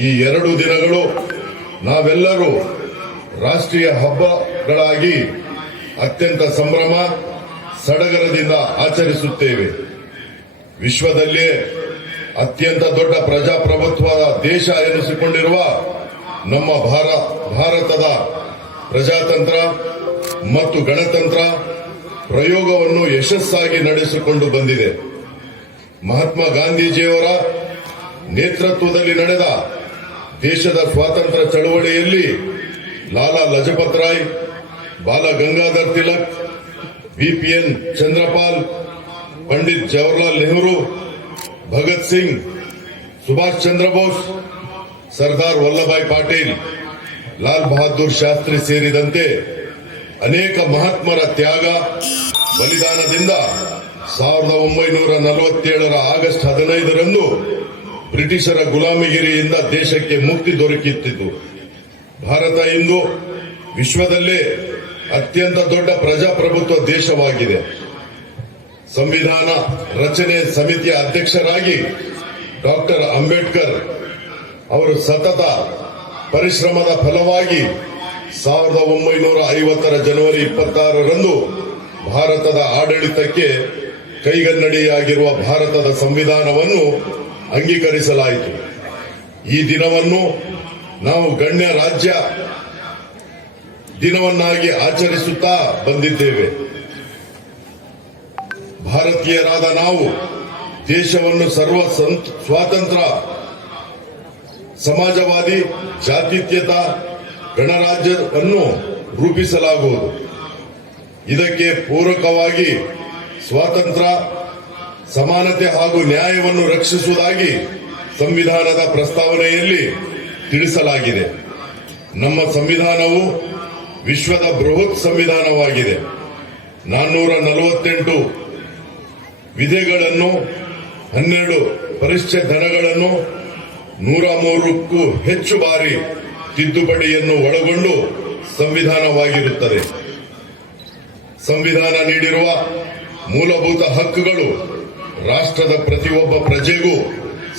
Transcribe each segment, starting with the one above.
ಈ 2 ದಿನಗಳು ನಾವೆಲ್ಲರೂ ರಾಷ್ಟ್ರೀಯ ಹಬ್ಬಗಳಾಗಿ ಅತ್ಯಂತ ಸಂಭ್ರಮ ಸಡಗರದಿಂದ ಆಚರಿಸುತ್ತೇವೆ. ವಿಶ್ವದಲ್ಲೇ ಅತ್ಯಂತ ದೊಡ್ಡ ಪ್ರಜಾಪ್ರಭುತ್ವದ ದೇಶ ಎನಿಸಿಕೊಂಡಿರುವ ನಮ್ಮ ಭಾರತದ ಪ್ರಜಾತಂತ್ರ ಮತ್ತು ಗಣತಂತ್ರ ಪ್ರಯೋಗವನ್ನು ಯಶಸ್ಸಾಗಿ ನಡೆಸಿಕೊಂಡು ಬಂದಿದೆ. ಮಹಾತ್ಮ ಗಾಂಧೀಜಿಯವರ ನೇತೃತ್ವದಲ್ಲಿ ನಡೆದ ದೇಶದ ಸ್ವಾತಂತ್ರ್ಯ ಚಳವಳಿಯಲ್ಲಿ ಲಾಲಾ ಲಜಪತ್ ರಾಯ್, ಬಾಲ ಗಂಗಾಧರ್ ತಿಲಕ್, ಬಿಪಿಎನ್ ಚಂದ್ರಪಾಲ್, ಪಂಡಿತ್ ಜವಾಹರ್ಲಾಲ್ ನೆಹರು, ಭಗತ್ ಸಿಂಗ್, ಸುಭಾಷ್ ಚಂದ್ರ ಬೋಸ್, ಸರ್ದಾರ್ ವಲ್ಲಭಾಯ್ ಪಟೇಲ್, ಲಾಲ್ ಬಹದ್ದೂರ್ ಶಾಸ್ತ್ರಿ ಸೇರಿದಂತೆ ಅನೇಕ ಮಹಾತ್ಮರ ತ್ಯಾಗ ಬಲಿದಾನದಿಂದ 1947 ಆಗಸ್ಟ್ 15ರಂದು ಬ್ರಿಟಿಷರ ಗುಲಾಮಗಿರಿಯಿಂದ ದೇಶಕ್ಕೆ ಮುಕ್ತಿ ದೊರಕಿತ್ತು. ಭಾರತ ಇಂದು ವಿಶ್ವದಲ್ಲೇ ಅತ್ಯಂತ ದೊಡ್ಡ ಪ್ರಜಾಪ್ರಭುತ್ವ ದೇಶವಾಗಿದೆ. ಸಂವಿಧಾನ ರಚನೆ ಸಮಿತಿಯ ಅಧ್ಯಕ್ಷರಾಗಿ ಡಾಕ್ಟರ್ ಅಂಬೇಡ್ಕರ್ ಅವರು ಸತತ ಪರಿಶ್ರಮದ ಫಲವಾಗಿ 1950 ಜನವರಿ 26ರಂದು ಭಾರತದ ಆಡಳಿತಕ್ಕೆ ಕೈಗನ್ನಡಿಯಾಗಿರುವ ಭಾರತದ ಸಂವಿಧಾನವನ್ನು ಅಂಗೀಕರಿಸಲಾಯಿತು. ಈ ದಿನವನ್ನು ನಾವು ಗಣ್ಯ ರಾಜ್ಯ ದಿನವನ್ನಾಗಿ ಆಚರಿಸುತ್ತಾ ಬಂದಿದ್ದೇವೆ. ಭಾರತೀಯರಾದ ನಾವು ದೇಶವನ್ನು ಸ್ವಾತಂತ್ರ್ಯ, ಸಮಾಜವಾದಿ, ಜಾತ್ಯತೀತ ಗಣರಾಜ್ಯವನ್ನು ರೂಪಿಸಲಾಗುವುದು. ಇದಕ್ಕೆ ಪೂರಕವಾಗಿ ಸ್ವಾತಂತ್ರ್ಯ, ಸಮಾನತೆ ಹಾಗೂ ನ್ಯಾಯವನ್ನು ರಕ್ಷಿಸುವುದಾಗಿ ಸಂವಿಧಾನದ ಪ್ರಸ್ತಾವನೆಯಲ್ಲಿ ತಿಳಿಸಲಾಗಿದೆ. ನಮ್ಮ ಸಂವಿಧಾನವು ವಿಶ್ವದ ಬೃಹತ್ ಸಂವಿಧಾನವಾಗಿದೆ. 448 ವಿಧೇಯಕಗಳನ್ನು, 12 ಪರಿಷ್ಕೃತ ದರಗಳನ್ನು, 103ಕ್ಕೂ ಹೆಚ್ಚು ಬಾರಿ ತಿದ್ದುಪಡಿಯನ್ನು ಒಳಗೊಂಡು ಸಂವಿಧಾನವಾಗಿರುತ್ತದೆ. ಸಂವಿಧಾನ ನೀಡಿರುವ ಮೂಲಭೂತ ಹಕ್ಕುಗಳು ರಾಷ್ಟ್ರದ ಪ್ರತಿಯೊಬ್ಬ ಪ್ರಜೆಗೂ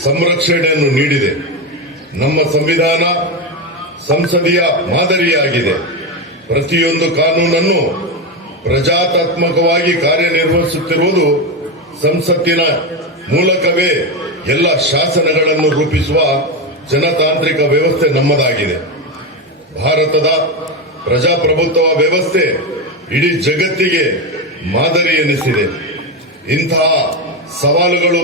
ಸಂರಕ್ಷಣೆಯನ್ನು ನೀಡಿದೆ. ನಮ್ಮ ಸಂವಿಧಾನ ಸಂಸದೀಯ ಮಾದರಿಯಾಗಿದೆ. ಪ್ರತಿಯೊಂದು ಕಾನೂನನ್ನು ಪ್ರಜಾತಾತ್ಮಕವಾಗಿ ಕಾರ್ಯನಿರ್ವಹಿಸುತ್ತಿರುವುದು ಸಂಸತ್ತಿನ ಮೂಲಕವೇ ಎಲ್ಲ ಶಾಸನಗಳನ್ನು ರೂಪಿಸುವ ಜನತಾಂತ್ರಿಕ ವ್ಯವಸ್ಥೆ ನಮ್ಮದಾಗಿದೆ. ಭಾರತದ ಪ್ರಜಾಪ್ರಭುತ್ವ ವ್ಯವಸ್ಥೆ ಇಡೀ ಜಗತ್ತಿಗೆ ಮಾದರಿ ಎನಿಸಿದೆ. ಇಂತಹ ಸವಾಲುಗಳು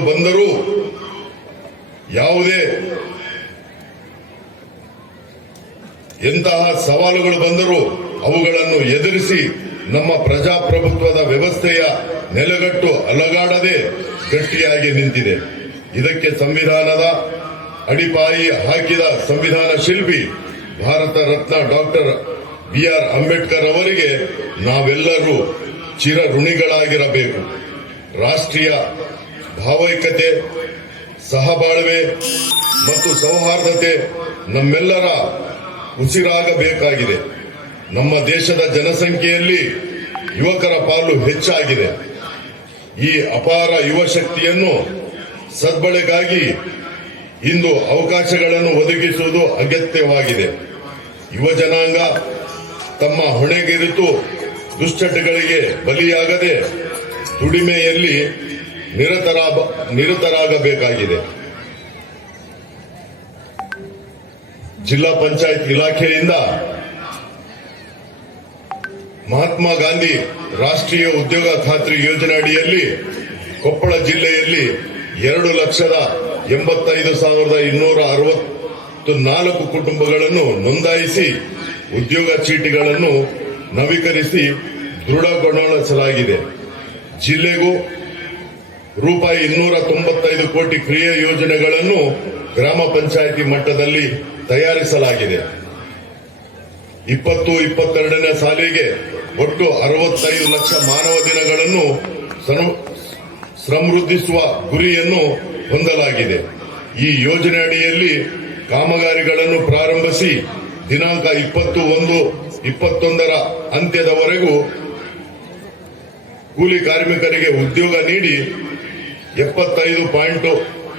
ಬಂದರೂ ಅವುಗಳನ್ನು ಎದುರಿಸಿ ನಮ್ಮ ಪ್ರಜಾಪ್ರಭುತ್ವದ ವ್ಯವಸ್ಥೆಯ ನೆಲೆಗಟ್ಟು ಅಲಗಾಡದೆ ಗಟ್ಟಿಯಾಗಿ ನಿಂತಿದೆ. ಇದಕ್ಕೆ ಸಂವಿಧಾನದ ಅಡಿಪಾಯಿ ಹಾಕಿದ ಸಂವಿಧಾನ ಶಿಲ್ಪಿ ಭಾರತ ರತ್ನ ಡಾಕ್ಟರ್ BR ಅಂಬೇಡ್ಕರ್ ಅವರಿಗೆ ನಾವೆಲ್ಲರೂ ಚಿರ ಋಣಿಗಳಾಗಿರಬೇಕು. ರಾಷ್ಟ್ರೀಯ ಭಾವೈಕ್ಯತೆ, ಸಹಬಾಳ್ವೆ ಮತ್ತು ಸೌಹಾರ್ದತೆ ನಮ್ಮೆಲ್ಲರ ಉಸಿರಾಗಬೇಕಾಗಿದೆ. ನಮ್ಮ ದೇಶದ ಜನಸಂಖ್ಯೆಯಲ್ಲಿ ಯುವಕರ ಪಾಲು ಹೆಚ್ಚಾಗಿದೆ. ಈ ಅಪಾರ ಯುವ ಶಕ್ತಿಯನ್ನು ಸದ್ಬಳಕೆಗಾಗಿ ಇಂದು ಅವಕಾಶಗಳನ್ನು ಒದಗಿಸುವುದು ಅಗತ್ಯವಾಗಿದೆ. ಯುವ ಜನಾಂಗ ತಮ್ಮ ಹೊಣೆಗಿರಿತು ದುಶ್ಚಟಗಳಿಗೆ ಬಲಿಯಾಗದೆ ದುಡಿಮೆಯಲ್ಲಿ ನಿರತರಾಗಬೇಕಾಗಿದೆ. ಜಿಲ್ಲಾ ಪಂಚಾಯತ್ ಇಲಾಖೆಯಿಂದ ಮಹಾತ್ಮ ಗಾಂಧಿ ರಾಷ್ಟ್ರೀಯ ಉದ್ಯೋಗ ಖಾತ್ರಿ ಯೋಜನೆ ಅಡಿಯಲ್ಲಿ ಕೊಪ್ಪಳ ಜಿಲ್ಲೆಯಲ್ಲಿ 2,85,264 ಕುಟುಂಬಗಳನ್ನು ನೋಂದಾಯಿಸಿ ಉದ್ಯೋಗ ಚೀಟಿಗಳನ್ನು ನವೀಕರಿಸಿ ದೃಢಗೊಳಿಸಲಾಗಿದೆ. ಜಿಲ್ಲೆಗೂ ರೂಪಾಯಿ 295 ಕೋಟಿ ಕ್ರಿಯಾ ಯೋಜನೆಗಳನ್ನು ಗ್ರಾಮ ಪಂಚಾಯಿತಿ ಮಟ್ಟದಲ್ಲಿ ತಯಾರಿಸಲಾಗಿದೆ. 2022ನೇ ಸಾಲಿಗೆ ಒಟ್ಟು 65 ಲಕ್ಷ ಮಾನವ ದಿನಗಳನ್ನು ಸಮೃದ್ಧಿಸುವ ಗುರಿಯನ್ನು ಹೊಂದಲಾಗಿದೆ. ಈ ಯೋಜನೆ ಅಡಿಯಲ್ಲಿ ಕಾಮಗಾರಿಗಳನ್ನು ಪ್ರಾರಂಭಿಸಿ ದಿನಾಂಕ 20/1/21 ಅಂತ್ಯದವರೆಗೂ ಕೂಲಿ ಕಾರ್ಮಿಕರಿಗೆ ಉದ್ಯೋಗ ನೀಡಿ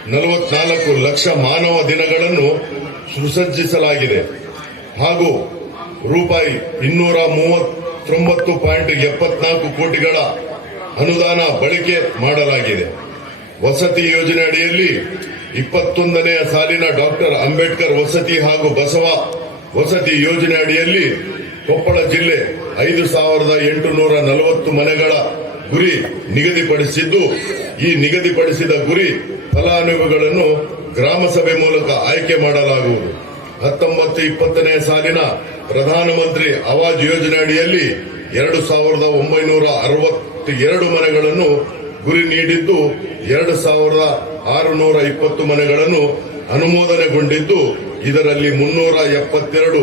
44 ಲಕ್ಷ ಮಾನವ ದಿನಗಳನ್ನು ಸುಸಜ್ಜಿಸಲಾಗಿದೆ ಹಾಗೂ ರೂಪಾಯಿ 239.74 ಕೋಟಿಗಳ ಅನುದಾನ ಬಳಕೆ ಮಾಡಲಾಗಿದೆ. ವಸತಿ ಯೋಜನೆ ಅಡಿಯಲ್ಲಿ 21ನೇ ಸಾಲಿನ ಡಾಕ್ಟರ್ ಅಂಬೇಡ್ಕರ್ ವಸತಿ ಹಾಗೂ ಬಸವ ವಸತಿ ಯೋಜನೆ ಅಡಿಯಲ್ಲಿ ಕೊಪ್ಪಳ ಜಿಲ್ಲೆ 5,840 ಮನೆಗಳ ಗುರಿ ನಿಗದಿಪಡಿಸಿದ್ದು, ಈ ನಿಗದಿಪಡಿಸಿದ ಗುರಿ ಫಲಾನುಭವಿಗಳನ್ನು ಗ್ರಾಮ ಸಭೆ ಮೂಲಕ ಆಯ್ಕೆ ಮಾಡಲಾಗುವುದು. 19-20ನೇ ಸಾಲಿನ ಪ್ರಧಾನಮಂತ್ರಿ ಆವಾಸ್ ಯೋಜನೆ ಅಡಿಯಲ್ಲಿ 2,962 ಮನೆಗಳನ್ನು ಗುರಿ ನೀಡಿದ್ದು, 2,620 ಮನೆಗಳನ್ನು ಅನುಮೋದನೆಗೊಂಡಿದ್ದು, ಇದರಲ್ಲಿ 372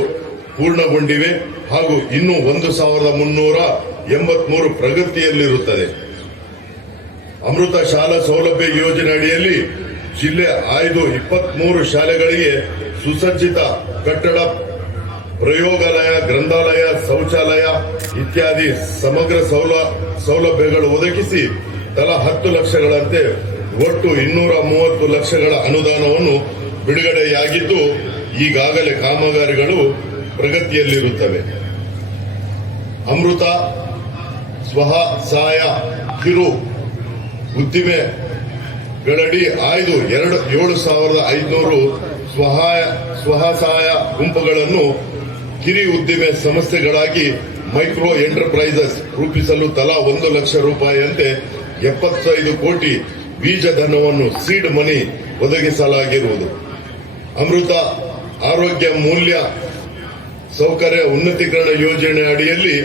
ಪೂರ್ಣಗೊಂಡಿವೆ ಹಾಗೂ ಇನ್ನು 1,383 ಪ್ರಗತಿಯಲ್ಲಿರುತ್ತದೆ. ಅಮೃತ ಶಾಲಾ ಸೌಲಭ್ಯ ಯೋಜನೆ ಅಡಿಯಲ್ಲಿ ಜಿಲ್ಲೆ ಆಯ್ದು 23 ಶಾಲೆಗಳಿಗೆ ಸುಸಜ್ಜಿತ ಕಟ್ಟಡ, ಪ್ರಯೋಗಾಲಯ, ಗ್ರಂಥಾಲಯ, ಶೌಚಾಲಯ ಇತ್ಯಾದಿ ಸಮಗ್ರ ಸೌಲಭ್ಯಗಳು ಒದಗಿಸಿ ತಲಾ 10 ಲಕ್ಷಗಳಂತೆ ಒಟ್ಟು 230 ಲಕ್ಷಗಳ ಅನುದಾನವನ್ನು ಬಿಡುಗಡೆಯಾಗಿದ್ದು, ಈಗಾಗಲೇ ಕಾಮಗಾರಿಗಳು ಪ್ರಗತಿಯಲ್ಲಿರುತ್ತವೆ. ಅಮೃತ ಸ್ವಸಹಾಯ ಕಿರು ಉದ್ದಿಮೆಗಳಡಿ ಆಯ್ದು 7,500 ಸ್ವಸಹಾಯ ಗುಂಪುಗಳನ್ನು ಕಿರಿ ಉದ್ದಿಮೆ ಸಂಸ್ಥೆಗಳಾಗಿ ಮೈಕ್ರೋ ಎಂಟರ್ಪ್ರೈಸಸ್ ರೂಪಿಸಲು ತಲಾ 1 ಲಕ್ಷ ರೂಪಾಯಿಯಂತೆ 75 ಕೋಟಿ ಬೀಜ ಧನವನ್ನು ಸೀಡ್ ಮನಿ ಒದಗಿಸಲಾಗಿರುವುದು. ಅಮೃತ ಆರೋಗ್ಯ ಮೂಲ್ಯ ಸೌಕರ್ಯ ಉನ್ನತೀಕರಣ ಯೋಜನೆ ಅಡಿಯಲ್ಲಿ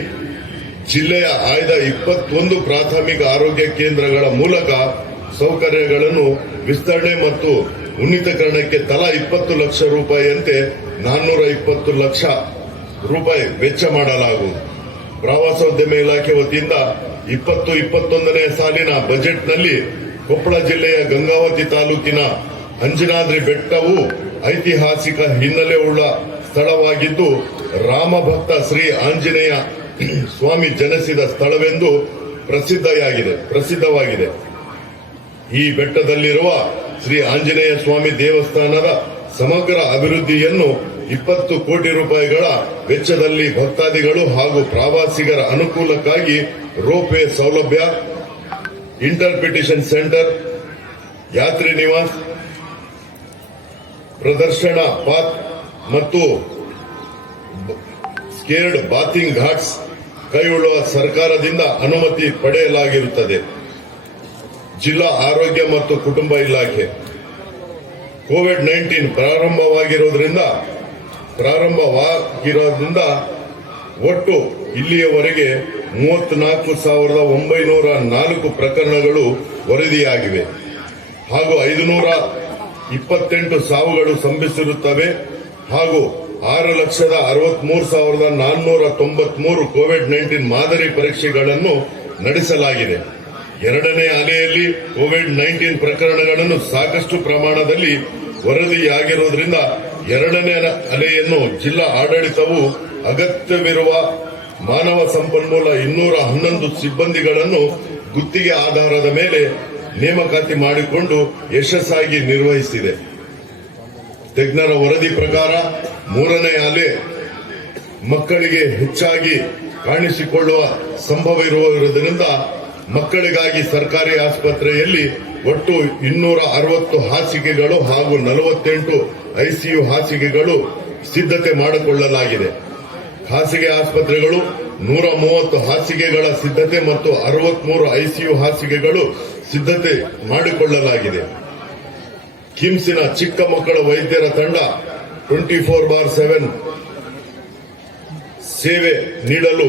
ಜಿಲ್ಲೆಯ ಆಯ್ದ 21 ಪ್ರಾಥಮಿಕ ಆರೋಗ್ಯ ಕೇಂದ್ರಗಳ ಮೂಲಕ ಸೌಕರ್ಯಗಳನ್ನು ವಿಸ್ತರಣೆ ಮತ್ತು ಉನ್ನತೀಕರಣಕ್ಕೆ ತಲಾ 20 ಲಕ್ಷ ರೂಪಾಯಿಯಂತೆ 420 ಲಕ್ಷ ರೂಪಾಯಿ ವೆಚ್ಚ ಮಾಡಲಾಗುವುದು. ಪ್ರವಾಸೋದ್ಯಮ ಇಲಾಖೆ ವತಿಯಿಂದ 20-21ನೇ ಸಾಲಿನ ಬಜೆಟ್ನಲ್ಲಿ ಕೊಪ್ಪಳ ಜಿಲ್ಲೆಯ ಗಂಗಾವತಿ ತಾಲೂಕಿನ ಅಂಜನಾದ್ರಿ ಬೆಟ್ಟವು ಐತಿಹಾಸಿಕ ಹಿನ್ನೆಲೆ ಉಳ್ಳ ಸ್ಥಳವಾಗಿದ್ದು, ರಾಮಭಕ್ತ ಶ್ರೀ ಆಂಜನೇಯ ಸ್ವಾಮಿ ಜನಿಸಿದ ಸ್ಥಳವೆಂದು ಪ್ರಸಿದ್ಧವಾಗಿದೆ. ಈ ಬೆಟ್ಟದಲ್ಲಿರುವ ಶ್ರೀ ಆಂಜನೇಯ ಸ್ವಾಮಿ ದೇವಸ್ಥಾನದ ಸಮಗ್ರ ಅಭಿವೃದ್ಧಿಯನ್ನು 20 ಕೋಟಿ ರೂಪಾಯಿಗಳ ವೆಚ್ಚದಲ್ಲಿ ಭಕ್ತಾದಿಗಳು ಹಾಗೂ ಪ್ರವಾಸಿಗರ ಅನುಕೂಲಕ್ಕಾಗಿ ರೋಪ್ವೇ ಸೌಲಭ್ಯ, ಇಂಟರ್ಪ್ರಿಟೇಷನ್ ಸೆಂಟರ್, ಯಾತ್ರಿ ನಿವಾಸ್, ಪ್ರದರ್ಶನ ಪಾತ್ ಮತ್ತು ಸ್ಕೇರ್ಡ್ ಬಾತಿಂಗ್ ಘಾಟ್ಸ್ ಕೈಗೊಳ್ಳುವ ಸರ್ಕಾರದಿಂದ ಅನುಮತಿ ಪಡೆಯಲಾಗಿರುತ್ತದೆ. ಜಿಲ್ಲಾ ಆರೋಗ್ಯ ಮತ್ತು ಕುಟುಂಬ ಇಲಾಖೆ ಕೋವಿಡ್-19 ಪ್ರಾರಂಭವಾಗಿರೋದ್ರಿಂದ ಒಟ್ಟು ಇಲ್ಲಿಯವರೆಗೆ 34,904 ಪ್ರಕರಣಗಳು ವರದಿಯಾಗಿವೆ ಹಾಗೂ 528 ಸಾವುಗಳು ಸಂಭವಿಸಿರುತ್ತವೆ ಹಾಗೂ 6,63,493 ಕೋವಿಡ್-19 ಮಾದರಿ ಪರೀಕ್ಷೆಗಳನ್ನು ನಡೆಸಲಾಗಿದೆ. ಎರಡನೇ ಅಲೆಯಲ್ಲಿ ಕೋವಿಡ್-19 ಪ್ರಕರಣಗಳನ್ನು ಸಾಕಷ್ಟು ಪ್ರಮಾಣದಲ್ಲಿ ವರದಿಯಾಗಿರುವುದರಿಂದ ಎರಡನೇ ಅಲೆಯನ್ನು ಜಿಲ್ಲಾ ಆಡಳಿತವು ಅಗತ್ಯವಿರುವ ಮಾನವ ಸಂಪನ್ಮೂಲ 211 ಸಿಬ್ಬಂದಿಗಳನ್ನು ಗುತ್ತಿಗೆ ಆಧಾರದ ಮೇಲೆ ನೇಮಕಾತಿ ಮಾಡಿಕೊಂಡು ಯಶಸ್ಸಾಗಿ ನಿರ್ವಹಿಸಿದೆ. ತಜ್ಞರ ವರದಿ ಪ್ರಕಾರ ಮೂರನೇ ಅಲೆ ಮಕ್ಕಳಿಗೆ ಹೆಚ್ಚಾಗಿ ಕಾಣಿಸಿಕೊಳ್ಳುವ ಸಂಭವ ಇರುವುದರಿಂದ ಮಕ್ಕಳಿಗಾಗಿ ಸರ್ಕಾರಿ ಆಸ್ಪತ್ರೆಯಲ್ಲಿ ಒಟ್ಟು 260 ಹಾಸಿಗೆಗಳು ಹಾಗೂ 48 ಐಸಿಯು ಹಾಸಿಗೆಗಳು ಸಿದ್ಧತೆ ಮಾಡಿಕೊಳ್ಳಲಾಗಿದೆ. ಖಾಸಗಿ ಆಸ್ಪತ್ರೆಗಳು 130 ಹಾಸಿಗೆಗಳ ಸಿದ್ಧತೆ ಮತ್ತು 63 ಐಸಿಯು ಹಾಸಿಗೆಗಳು ಸಿದ್ಧತೆ ಮಾಡಿಕೊಳ್ಳಲಾಗಿದೆ. ಕಿಮ್ಸ್ನ ಚಿಕ್ಕ ಮಕ್ಕಳ ವೈದ್ಯರ ತಂಡ 24/7 ಸೇವೆ ನೀಡಲು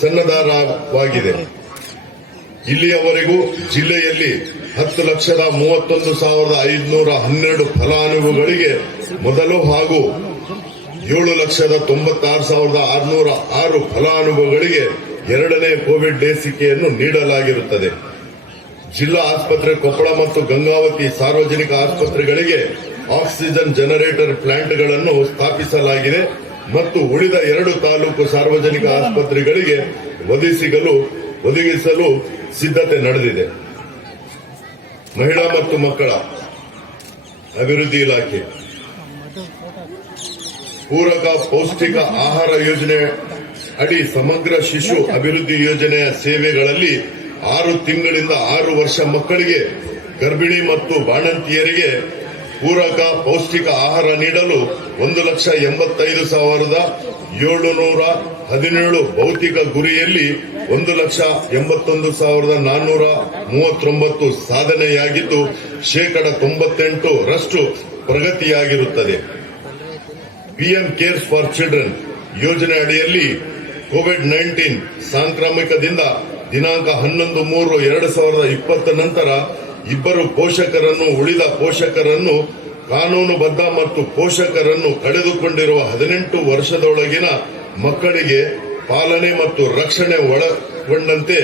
ಸನ್ನದ್ಧವಾಗಿದೆ. ಇಲ್ಲಿಯವರೆಗೂ ಜಿಲ್ಲೆಯಲ್ಲಿ 10,31,512 ಫಲಾನುಭವಿಗಳಿಗೆ ಮೊದಲು ಹಾಗೂ 7,96,606 ಫಲಾನುಭವಿಗಳಿಗೆ ಎರಡನೇ ಕೋವಿಡ್ ಲಸಿಕೆಯನ್ನು ನೀಡಲಾಗಿರುತ್ತದೆ. ಜಿಲ್ಲಾ ಆಸ್ಪತ್ರೆ ಕೊಪ್ಪಳ ಮತ್ತು ಗಂಗಾವತಿ ಸಾರ್ವಜನಿಕ ಆಸ್ಪತ್ರೆಗಳಿಗೆ ಆಕ್ಸಿಜನ್ ಜನರೇಟರ್ ಪ್ಲಾಂಟ್ಗಳನ್ನು ಸ್ಥಾಪಿಸಲಾಗಿದೆ ಮತ್ತು ಉಳಿದ 2 ತಾಲೂಕು ಸಾರ್ವಜನಿಕ ಆಸ್ಪತ್ರೆಗಳಿಗೆ ಒದಗಿಸಲು ಸಿದ್ಧತೆ ನಡೆದಿದೆ. ಮಹಿಳಾ ಮತ್ತು ಮಕ್ಕಳ ಅಭಿವೃದ್ಧಿ ಇಲಾಖೆ ಪೂರಕ ಪೌಷ್ಟಿಕ ಆಹಾರ ಯೋಜನೆ ಅಡಿ ಸಮಗ್ರ ಶಿಶು ಅಭಿವೃದ್ಧಿ ಯೋಜನೆಯ ಸೇವೆಗಳಲ್ಲಿ 6 ತಿಂಗಳಿಂದ 6 ವರ್ಷ ಮಕ್ಕಳಿಗೆ ಗರ್ಭಿಣಿ ಮತ್ತು ಬಾಣಂತಿಯರಿಗೆ ಪೂರಕ ಪೌಷ್ಟಿಕ ಆಹಾರ ನೀಡಲು 1,85,717 ಭೌತಿಕ ಗುರಿಯಲ್ಲಿ 1,81,439 ಸಾಧನೆಯಾಗಿದ್ದು ಶೇಕಡ 98% ಪ್ರಗತಿಯಾಗಿರುತ್ತದೆ. ಪಿಎಂ ಕೇರ್ಸ್ ಫಾರ್ ಚಿಲ್ಡ್ರನ್ ಯೋಜನೆ ಅಡಿಯಲ್ಲಿ ಕೋವಿಡ್-19 ಸಾಂಕ್ರಾಮಿಕದಿಂದ ದಿನಾಂಕ 11/3/2020 ನಂತರ ಇಬ್ಬರು ಪೋಷಕರನ್ನು ಉಳಿದ ಪೋಷಕರನ್ನು ಕಾನೂನುಬದ್ಧ ಮತ್ತು ಪೋಷಕರನ್ನು ಕಳೆದುಕೊಂಡಿರುವ 18 ವರ್ಷದೊಳಗಿನ ಮಕ್ಕಳಿಗೆ ಪಾಲನೆ ಮತ್ತು ರಕ್ಷಣೆ ಒಳಗೊಂಡಂತೆ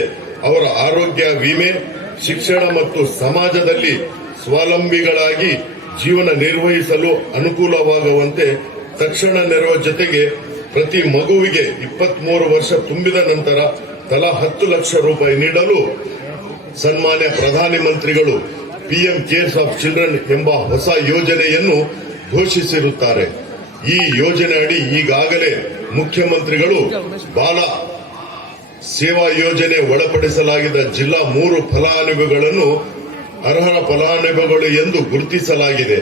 ಅವರ ಆರೋಗ್ಯ ವಿಮೆ, ಶಿಕ್ಷಣ ಮತ್ತು ಸಮಾಜದಲ್ಲಿ ಸ್ವಾವಲಂಬಿಗಳಾಗಿ ಜೀವನ ನಿರ್ವಹಿಸಲು ಅನುಕೂಲವಾಗುವಂತೆ ತಕ್ಷಣ ನೆರವು ಜೊತೆಗೆ ಪ್ರತಿ ಮಗುವಿಗೆ 23 ವರ್ಷ ತುಂಬಿದ ನಂತರ ತಲಾ 10 ಲಕ್ಷ ರೂಪಾಯಿ ನೀಡಲು ಸನ್ಮಾನ್ಯ ಪ್ರಧಾನಮಂತ್ರಿಗಳು ಪಿಎಂ ಕೇರ್ಸ್ ಆಫ್ ಚಿಲ್ಡ್ರನ್ ಎಂಬ ಹೊಸ ಯೋಜನೆಯನ್ನು ಘೋಷಿಸಿರುತ್ತಾರೆ. ಈ ಯೋಜನೆ ಅಡಿ ಈಗಾಗಲೇ ಮುಖ್ಯಮಂತ್ರಿಗಳು ಬಾಲ ಸೇವಾ ಯೋಜನೆ ಒಳಪಡಿಸಲಾಗಿದ್ದ ಜಿಲ್ಲಾ 3 ಫಲಾನುಭವಿಗಳನ್ನು ಅರ್ಹ ಫಲಾನುಭವಿಗಳು ಎಂದು ಗುರುತಿಸಲಾಗಿದೆ.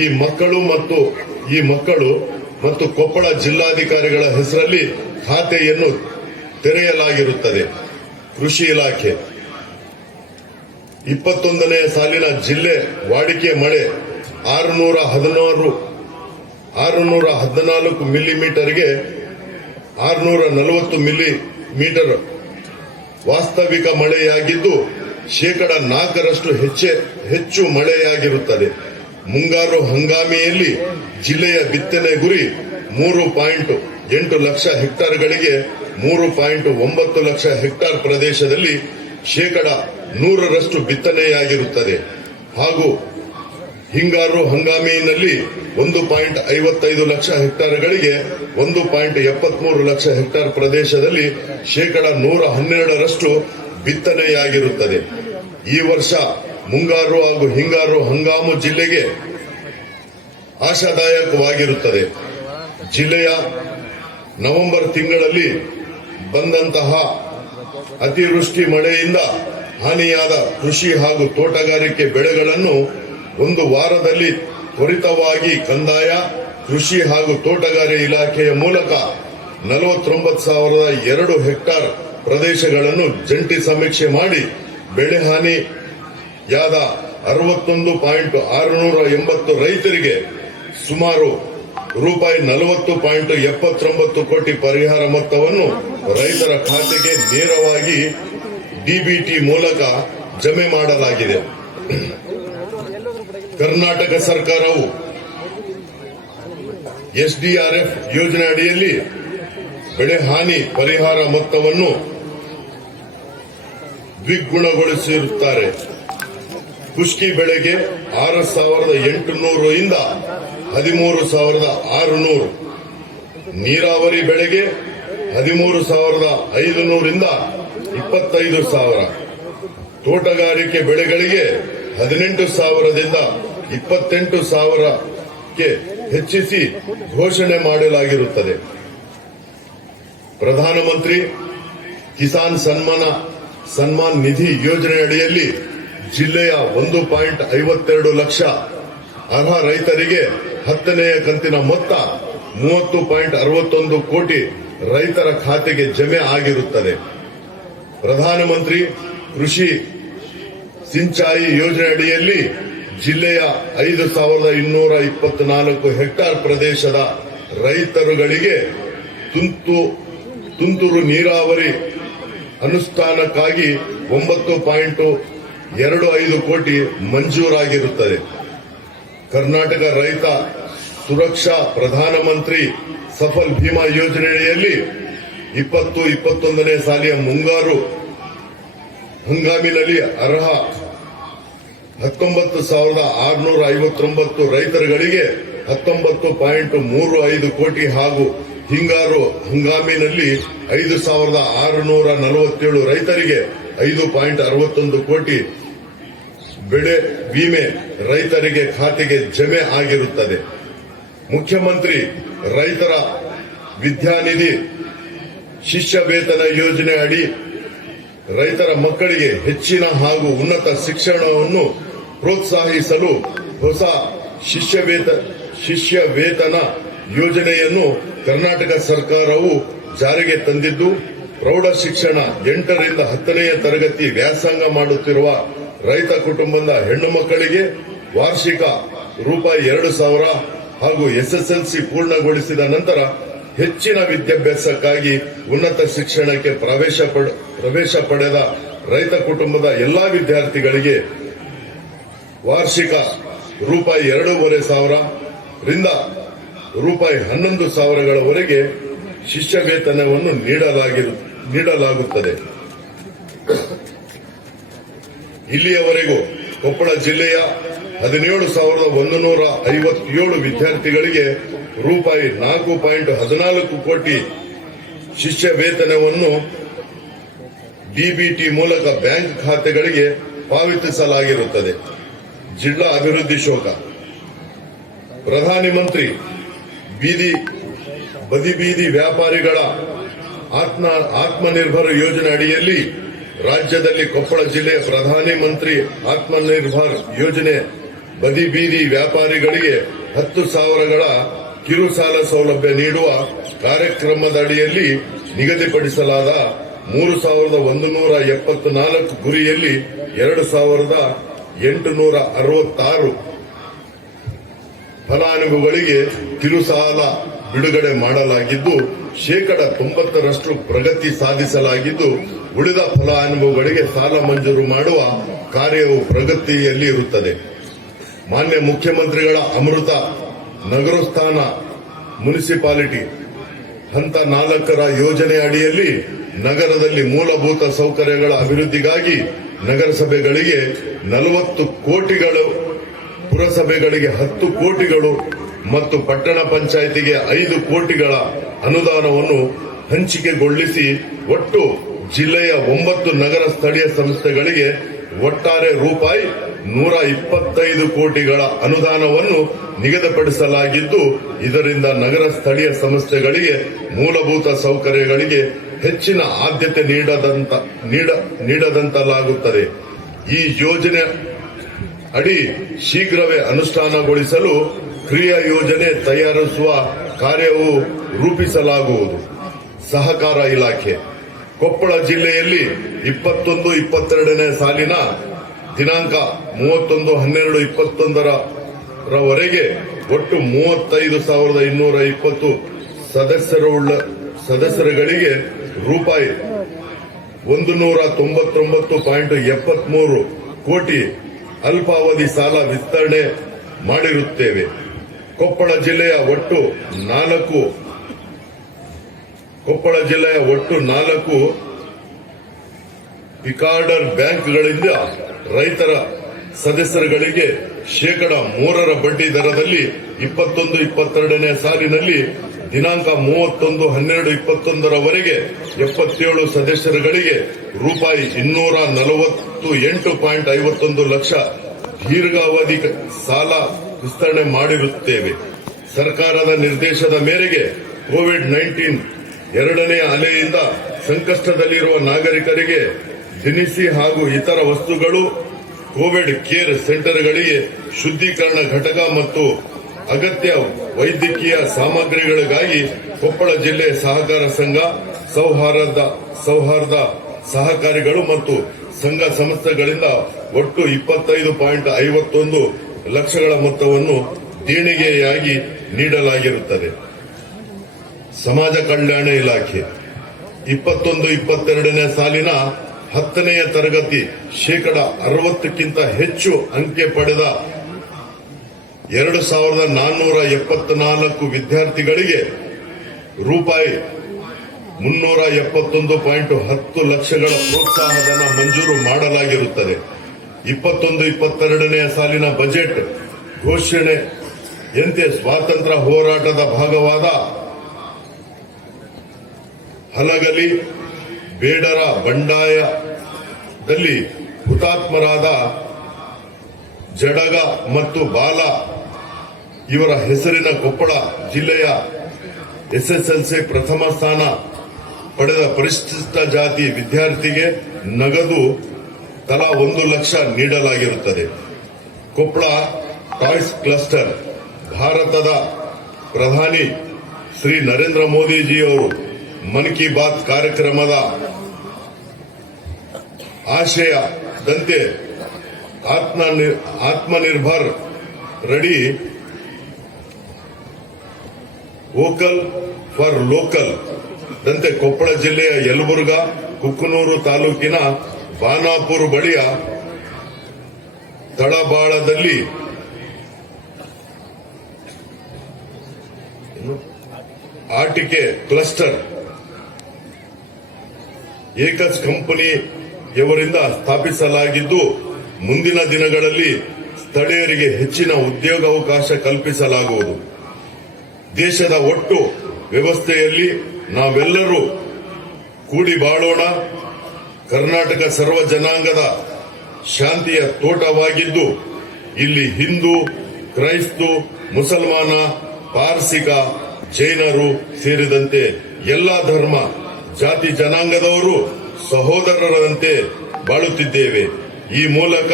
ಈ ಮಕ್ಕಳು ಮತ್ತು ಕೊಪ್ಪಳ ಜಿಲ್ಲಾಧಿಕಾರಿಗಳ ಹೆಸರಲ್ಲಿ ಖಾತೆಯನ್ನು ತೆರೆಯಲಾಗಿರುತ್ತದೆ. ಕೃಷಿ ಇಲಾಖೆ 21ನೇ ಸಾಲಿನ ಜಿಲ್ಲೆ ವಾಡಿಕೆ ಮಳೆ 614 ಮಿಲಿಮೀಟರ್ಗೆ 640 ಮಿಲಿಮೀಟರ್ ವಾಸ್ತವಿಕ ಮಳೆಯಾಗಿದ್ದು ಶೇಕಡ 4ರಷ್ಟು ಹೆಚ್ಚು ಮಳೆಯಾಗಿರುತ್ತದೆ. ಮುಂಗಾರು ಹಂಗಾಮಿಯಲ್ಲಿ ಜಿಲ್ಲೆಯ ಬಿತ್ತನೆ ಗುರಿ 3.8 ಲಕ್ಷ ಹೆಕ್ಟೇರ್ಗಳಿಗೆ 3.9 ಲಕ್ಷ ಹೆಕ್ಟೇರ್ ಪ್ರದೇಶದಲ್ಲಿ ಶೇಕಡ 100ರಷ್ಟು ಬಿತ್ತನೆಯಾಗಿರುತ್ತದೆ ಹಾಗೂ ಹಿಂಗಾರು ಹಂಗಾಮಿನಲ್ಲಿ 1.55 ಲಕ್ಷ ಹೆಕ್ಟೇರ್ಗಳಿಗೆ 1.73 ಲಕ್ಷ ಹೆಕ್ಟೇರ್ ಪ್ರದೇಶದಲ್ಲಿ ಶೇಕಡ 112ರಷ್ಟು ಬಿತ್ತನೆಯಾಗಿರುತ್ತದೆ. ಈ ವರ್ಷ ಮುಂಗಾರು ಹಾಗೂ ಹಿಂಗಾರು ಹಂಗಾಮು ಜಿಲ್ಲೆಗೆ ಆಶಾದಾಯಕವಾಗಿರುತ್ತದೆ. ಜಿಲ್ಲೆಯ ನವೆಂಬರ್ ತಿಂಗಳಲ್ಲಿ ಬಂದಂತಹ ಅತಿವೃಷ್ಟಿ ಮಳೆಯಿಂದ ಹಾನಿಯಾದ ಕೃಷಿ ಹಾಗೂ ತೋಟಗಾರಿಕೆ ಬೆಳೆಗಳನ್ನು ಒಂದು ವಾರದಲ್ಲಿ ತ್ವರಿತವಾಗಿ ಕಂದಾಯ, ಕೃಷಿ ಹಾಗೂ ತೋಟಗಾರಿಕೆ ಇಲಾಖೆಯ ಮೂಲಕ 49,002 ಹೆಕ್ಟೇರ್ ಪ್ರದೇಶಗಳನ್ನು ಜಂಟಿ ಸಮೀಕ್ಷೆ ಮಾಡಿ ಬೆಳೆ ಹಾನಿಯಾದ 61.680 ರೈತರಿಗೆ ಸುಮಾರು ರೂಪಾಯಿ 40.79 ಕೋಟಿ ಪರಿಹಾರ ಮೊತ್ತವನ್ನು ರೈತರ ಖಾತೆಗೆ ನೇರವಾಗಿ ಡಿಬಿಟಿ ಮೂಲಕ ಜಮೆ ಮಾಡಲಾಗಿದೆ. ಕರ್ನಾಟಕ ಸರ್ಕಾರವು ಎಸ್ಡಿಆರ್ಎಫ್ ಯೋಜನೆ ಅಡಿಯಲ್ಲಿ ಬೆಳೆ ಹಾನಿ ಪರಿಹಾರ ಮೊತ್ತವನ್ನು ದ್ವಿಗುಣಗೊಳಿಸಿರುತ್ತಾರೆ. ಕುಷ್ಕಿ ಬೆಳೆಗೆ 6,800 ಇಂದ 13,600, ನೀರಾವರಿ ಬೆಳೆಗೆ 13,500 ಇಂದ 25,000, ತೋಟಗಾರಿಕೆ ಬೆಳೆಗಳಿಗೆ 18,000ದಿಂದ 28,000ಕ್ಕೆ ಹೆಚ್ಚಿಸಿ ಘೋಷಣೆ ಮಾಡಲಾಗಿರುತ್ತದೆ. ಪ್ರಧಾನಮಂತ್ರಿ ಕಿಸಾನ್ ಸನ್ಮಾನ್ ನಿಧಿ ಯೋಜನೆ ಅಡಿಯಲ್ಲಿ ಜಿಲ್ಲೆಯ 1.52 ಲಕ್ಷ ಅರ್ಹ ರೈತರಿಗೆ 10ನೇ ಕಂತಿನ ಮೊತ್ತ 30.61 ಕೋಟಿ ರೈತರ ಖಾತೆಗೆ ಜಮೆ ಆಗಿರುತ್ತದೆ. ಪ್ರಧಾನಮಂತ್ರಿ ಕೃಷಿ ಸಿಂಚಾಯಿ ಯೋಜನೆ ಅಡಿಯಲ್ಲಿ ಜಿಲ್ಲೆಯ 5,224 ಹೆಕ್ಟೇರ್ ಪ್ರದೇಶದ ರೈತರುಗಳಿಗೆ ತುಂತುರು ನೀರಾವರಿ ಅನುಷ್ಠಾನಕ್ಕಾಗಿ 9.25 ಕೋಟಿ ಮಂಜೂರಾಗಿರುತ್ತದೆ. ಕರ್ನಾಟಕ ರೈತ ಸುರಕ್ಷಾ ಪ್ರಧಾನಮಂತ್ರಿ ಸಫಲ್ ಭೀಮಾ ಯೋಜನೆಯಲ್ಲಿ 2021ನೇ ಸಾಲಿನ ಮುಂಗಾರು ಹಂಗಾಮಿನಲ್ಲಿ ಅರ್ಹ 19,659 ರೈತರುಗಳಿಗೆ 19.35 ಕೋಟಿ ಹಾಗೂ ಹಿಂಗಾರು ಹಂಗಾಮಿನಲ್ಲಿ 5,647 ರೈತರಿಗೆ 5.61 ಕೋಟಿ ಬೆಳೆ ವಿಮೆ ರೈತರಿಗೆ ಖಾತೆಗೆ ಜಮೆ ಆಗಿರುತ್ತದೆ. ಮುಖ್ಯಮಂತ್ರಿ ರೈತರ ವಿದ್ಯಾನಿಧಿ ಶಿಷ್ಯ ವೇತನ ಯೋಜನೆ ಅಡಿ ರೈತರ ಮಕ್ಕಳಿಗೆ ಹೆಚ್ಚಿನ ಹಾಗೂ ಉನ್ನತ ಶಿಕ್ಷಣವನ್ನು ಪ್ರೋತ್ಸಾಹಿಸಲು ಹೊಸ ಶಿಷ್ಯ ವೇತನ ಯೋಜನೆಯನ್ನು ಕರ್ನಾಟಕ ಸರ್ಕಾರವು ಜಾರಿಗೆ ತಂದಿದ್ದು, ಪ್ರೌಢ ಶಿಕ್ಷಣ 8ರಿಂದ 10ನೇ ತರಗತಿ ವ್ಯಾಸಂಗ ಮಾಡುತ್ತಿರುವ ರೈತ ಕುಟುಂಬದ ಹೆಣ್ಣು ಮಕ್ಕಳಿಗೆ ವಾರ್ಷಿಕ ₹2,000 ಹಾಗೂ ಎಸ್ಎಸ್ಎಲ್ಸಿ ಪೂರ್ಣಗೊಳಿಸಿದ ನಂತರ ಹೆಚ್ಚಿನ ವಿದ್ಯಾಭ್ಯಾಸಕ್ಕಾಗಿ ಉನ್ನತ ಶಿಕ್ಷಣಕ್ಕೆ ಪ್ರವೇಶ ಪಡೆದ ರೈತ ಕುಟುಂಬದ ಎಲ್ಲಾ ವಿದ್ಯಾರ್ಥಿಗಳಿಗೆ ವಾರ್ಷಿಕ ₹2,500 ರಿಂದ ₹11,000 ಶಿಷ್ಯ ವೇತನವನ್ನು ನೀಡಲಾಗುತ್ತದೆ. ಇಲ್ಲಿಯವರೆಗೂ ಕೊಪ್ಪಳ ಜಿಲ್ಲೆಯ 17,157 ವಿದ್ಯಾರ್ಥಿಗಳಿಗೆ ₹4.14 ಕೋಟಿ ಶಿಷ್ಯ ವೇತನವನ್ನು ಡಿಬಿಟಿ ಮೂಲಕ ಬ್ಯಾಂಕ್ ಖಾತೆಗಳಿಗೆ ಪಾವತಿಸಲಾಗಿರುತ್ತದೆ. ಜಿಲ್ಲಾ ಅಭಿವೃದ್ಧಿ ಶೋಕ. ಪ್ರಧಾನಿ ಮಂತ್ರಿ ಬೀದಿ ವ್ಯಾಪಾರಿಗಳ ಆತ್ಮನಿರ್ಭರ ಯೋಜನೆ ಅಡಿಯಲ್ಲಿ ರಾಜ್ಯದಲ್ಲಿ ಕೊಪ್ಪಳ ಜಿಲ್ಲೆಯ ಪ್ರಧಾನಿ ಮಂತ್ರಿ ಆತ್ಮನಿರ್ಭರ್ ಯೋಜನೆ ಬೀದಿ ವ್ಯಾಪಾರಿಗಳಿಗೆ 10,000 ಕಿರು ಸಾಲ ಸೌಲಭ್ಯ ನೀಡುವ ಕಾರ್ಯಕ್ರಮದ ಅಡಿಯಲ್ಲಿ ನಿಗದಿಪಡಿಸಲಾದ 3,174 ಗುರಿಯಲ್ಲಿ 2,866 ಫಲಾನುಭವಿಗಳಿಗೆ ಕಿರು ಸಾಲ ಬಿಡುಗಡೆ ಮಾಡಲಾಗಿದ್ದು, 90% ಪ್ರಗತಿ ಸಾಧಿಸಲಾಗಿದ್ದು, ಉಳಿದ ಫಲಾನುಭವಿಗಳಿಗೆ ಸಾಲ ಮಂಜೂರು ಮಾಡುವ ಕಾರ್ಯವು ಪ್ರಗತಿಯಲ್ಲಿ ಇರುತ್ತದೆ. ಮಾನ್ಯ ಮುಖ್ಯಮಂತ್ರಿಗಳ ಅಮೃತ ನಗರೋತ್ಥಾನ ಮುನ್ಸಿಪಾಲಿಟಿ ಹಂತ 4ರ ಯೋಜನೆ ಅಡಿಯಲ್ಲಿ ನಗರದಲ್ಲಿ ಮೂಲಭೂತ ಸೌಕರ್ಯಗಳ ಅಭಿವೃದ್ಧಿಗಾಗಿ ನಗರಸಭೆಗಳಿಗೆ 40 ಕೋಟಿಗಳು, ಪುರಸಭೆಗಳಿಗೆ 10 ಕೋಟಿಗಳು ಮತ್ತು ಪಟ್ಟಣ ಪಂಚಾಯಿತಿಗೆ 5 ಕೋಟಿಗಳ ಅನುದಾನವನ್ನು ಹಂಚಿಕೆಗೊಳಿಸಿ ಒಟ್ಟು ಜಿಲ್ಲೆಯ 9 ನಗರ ಸ್ಥಳೀಯ ಸಂಸ್ಥೆಗಳಿಗೆ ಒಟ್ಟಾರೆ ₹125 ಕೋಟಿಗಳ ಅನುದಾನವನ್ನು ನಿಗದಿಪಡಿಸಲಾಗಿದ್ದು, ಇದರಿಂದ ನಗರ ಸ್ಥಳೀಯ ಸಂಸ್ಥೆಗಳಿಗೆ ಮೂಲಭೂತ ಸೌಕರ್ಯಗಳಿಗೆ ಹೆಚ್ಚಿನ ಆದ್ಯತೆ ನೀಡದಂತಾಗುತ್ತದೆ. ಈ ಯೋಜನೆ ಅಡಿ ಶೀಘ್ರವೇ ಅನುಷ್ಠಾನಗೊಳಿಸಲು ಕ್ರಿಯಾ ಯೋಜನೆ ತಯಾರಿಸುವ ಕಾರ್ಯವು ರೂಪಿಸಲಾಗುವುದು. ಸಹಕಾರ ಇಲಾಖೆ. ಕೊಪ್ಪಳ ಜಿಲ್ಲೆಯಲ್ಲಿ 21-22ನೇ ಸಾಲಿನ ದಿನಾಂಕ 31/12/21 ಒಟ್ಟು 35,220 ಸದಸ್ಯರುಗಳಿಗೆ ₹199.73 ಕೋಟಿ ಅಲ್ಪಾವಧಿ ಸಾಲ ವಿಸ್ತರಣೆ ಮಾಡಿರುತ್ತೇವೆ. ಕೊಪ್ಪಳ ಜಿಲ್ಲೆಯ ಒಟ್ಟು 4 ಪಿಕಾರ್ಡರ್ ಬ್ಯಾಂಕ್ಗಳಿಂದ ರೈತರ ಸದಸ್ಯರುಗಳಿಗೆ 3% ಬಡ್ಡಿ ದರದಲ್ಲಿ 21-22ನೇ ಸಾಲಿನಲ್ಲಿ ದಿನಾಂಕ 31/12/21 77 ಸದಸ್ಯರುಗಳಿಗೆ ₹248.51 ಲಕ್ಷ ದೀರ್ಘಾವಧಿ ಸಾಲ ವಿಸ್ತರಣೆ ಮಾಡಿರುತ್ತೇವೆ. ಸರ್ಕಾರದ ನಿರ್ದೇಶನದ ಮೇರೆಗೆ ಕೋವಿಡ್-19 2ನೇ ಅಲೆಯಿಂದ ಸಂಕಷ್ಟದಲ್ಲಿರುವ ನಾಗರಿಕರಿಗೆ ದಿನಸಿ ಹಾಗೂ ಇತರ ವಸ್ತುಗಳು, ಕೋವಿಡ್ ಕೇರ್ ಸೆಂಟರ್ಗಳಿಗೆ ಶುದ್ಧೀಕರಣ ಘಟಕ ಮತ್ತು ಅಗತ್ಯ ವೈದ್ಯಕೀಯ ಸಾಮಗ್ರಿಗಳಿಗಾಗಿ ಕೊಪ್ಪಳ ಜಿಲ್ಲೆ ಸಹಕಾರ ಸಂಘ, ಸೌಹಾರ್ದ ಸಹಕಾರಿಗಳು ಮತ್ತು ಸಂಘ ಸಂಸ್ಥೆಗಳಿಂದ ಒಟ್ಟು 25.51 ಲಕ್ಷಗಳ ಮೊತ್ತವನ್ನು ದೇಣಿಗೆಯಾಗಿ ನೀಡಲಾಗಿರುತ್ತದೆ. ಸಮಾಜ ಕಲ್ಯಾಣ ಇಲಾಖೆ 21-22ನೇ ಸಾಲಿನ 10ನೇ ತರಗತಿ 60%ಕ್ಕಿಂತ ಹೆಚ್ಚು ಅಂಕೆ ಪಡೆದ 2,474 ವಿದ್ಯಾರ್ಥಿಗಳಿಗೆ ₹371.10 ಲಕ್ಷಗಳ ಪ್ರೋತ್ಸಾಹಧನ ಮಂಜೂರು ಮಾಡಲಾಗಿರುತ್ತದೆ. 21-22ನೇ ಸಾಲಿನ ಬಜೆಟ್ ಘೋಷಣೆಯಂತೆ ಸ್ವಾತಂತ್ರ್ಯ ಹೋರಾಟದ ಭಾಗವಾದ ಹಲಗಲಿ, ಬೇಡರ ಬಂಡಾಯದಲ್ಲಿ ಹುತಾತ್ಮರಾದ ಜಡಗ ಮತ್ತು ಬಾಲ ಇವರ ಹೆಸರಿನ ಕೊಪ್ಪಳ ಜಿಲ್ಲೆಯ ಎಸ್ಎಸ್ಎಲ್ಸಿ ಪ್ರಥಮ ಸ್ಥಾನ ಪಡೆದ ಪರಿಶಿಷ್ಟ ಜಾತಿ ವಿದ್ಯಾರ್ಥಿಗೆ ನಗದು ತಲಾ 1 ಲಕ್ಷ ನೀಡಲಾಗಿರುತ್ತದೆ. ಕೊಪ್ಪಳ ಟಾಯ್ಸ್ ಕ್ಲಸ್ಟರ್ ಭಾರತದ ಪ್ರಧಾನಿ ಶ್ರೀ ನರೇಂದ್ರ ಮೋದಿಜಿಯವರು ಮನ್ ಕಿ ಬಾತ್ ಕಾರ್ಯಕ್ರಮದ ಆಶಯದಂತೆ Atmanirbhar ready vocal for local ದಂತೆ ಕೊಪ್ಪಳ ಜಿಲ್ಲೆಯ ಯಲಬುರ್ಗಾ ಕುಕ್ಕನೂರು ತಾಲೂಕಿನ ಬಾನಾಪುರ ಬಳಿಯ ತಳಬಾಳದಲ್ಲಿ ಆಟಿಕೆ ಕ್ಲಸ್ಟರ್ ಏಕಸ್ ಕಂಪನಿಯವರಿಂದ ಸ್ಥಾಪಿಸಲಾಗಿದ್ದು, ಮುಂದಿನ ದಿನಗಳಲ್ಲಿ ಸ್ಥಳೀಯರಿಗೆ ಹೆಚ್ಚಿನ ಉದ್ಯೋಗಾವಕಾಶ ಕಲ್ಪಿಸಲಾಗುವುದು. ದೇಶದ ಒಟ್ಟು ವ್ಯವಸ್ಥೆಯಲ್ಲಿ ನಾವೆಲ್ಲರೂ ಕೂಡಿ ಬಾಳೋಣ. ಕರ್ನಾಟಕ ಸರ್ವ ಜನಾಂಗದ ಶಾಂತಿಯ ತೋಟವಾಗಿದ್ದು, ಇಲ್ಲಿ ಹಿಂದೂ, ಕ್ರೈಸ್ತ, ಮುಸಲ್ಮಾನ, ಪಾರ್ಸಿಕ, ಜೈನರು ಸೇರಿದಂತೆ ಎಲ್ಲಾ ಧರ್ಮ, ಜಾತಿ, ಜನಾಂಗದವರು ಸಹೋದರರಂತೆ ಬಾಳುತ್ತಿದ್ದೇವೆ. ಈ ಮೂಲಕ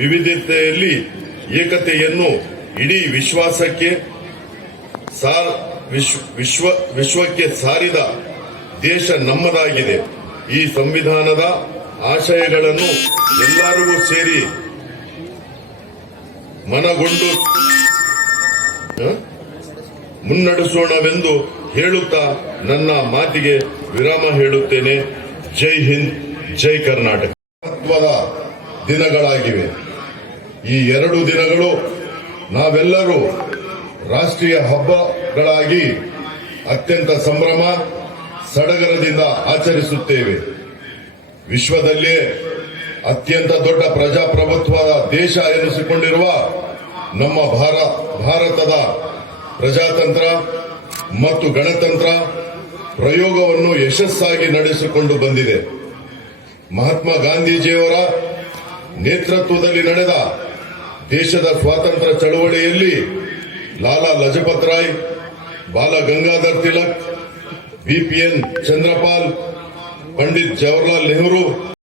ವಿವಿಧತೆಯಲ್ಲಿ ಏಕತೆಯನ್ನು ಇಡೀ ವಿಶ್ವಕ್ಕೆ ಸಾರಿದ ದೇಶ ನಮ್ಮದಾಗಿದೆ. ಈ ಸಂವಿಧಾನದ ಆಶಯಗಳನ್ನು ಎಲ್ಲರಿಗೂ ಸೇರಿ ಮನಗೊಂಡು ಮುನ್ನಡೆಸೋಣವೆಂದು ಹೇಳುತ್ತಾ ನನ್ನ ಮಾತಿಗೆ ವಿರಾಮ ಹೇಳುತ್ತೇನೆ. ಜೈ ಹಿಂದ್, ಜೈ ಕರ್ನಾಟಕ. ಮಹತ್ವದ ದಿನಗಳಾಗಿವೆ. ಈ 2 ದಿನಗಳು ನಾವೆಲ್ಲರೂ ರಾಷ್ಟ್ರೀಯ ಹಬ್ಬಗಳಾಗಿ ಅತ್ಯಂತ ಸಂಭ್ರಮ ಸಡಗರದಿಂದ ಆಚರಿಸುತ್ತೇವೆ. ವಿಶ್ವದಲ್ಲೇ ಅತ್ಯಂತ ದೊಡ್ಡ ಪ್ರಜಾಪ್ರಭುತ್ವದ ದೇಶ ಎನಿಸಿಕೊಂಡಿರುವ ನಮ್ಮ ಭಾರತದ ಪ್ರಜಾತಂತ್ರ ಮತ್ತು ಗಣತಂತ್ರ ಪ್ರಯೋಗವನ್ನು ಯಶಸ್ಸಾಗಿ ನಡೆಸಿಕೊಂಡು ಬಂದಿದೆ. ಮಹಾತ್ಮ ಗಾಂಧೀಜಿಯವರ ನೇತೃತ್ವದಲ್ಲಿ ನಡೆದ ದೇಶದ ಸ್ವಾತಂತ್ರ್ಯ ಚಳವಳಿಯಲ್ಲಿ ಲಾಲಾ ಲಜಪತ್ ರಾಯ್, ಬಾಲ ಗಂಗಾಧರ್ ತಿಲಕ್, ಬಿಪಿಎನ್ ಚಂದ್ರಪಾಲ್, ಪಂಡಿತ್ ಜವಾಹರ್ಲಾಲ್ ನೆಹರು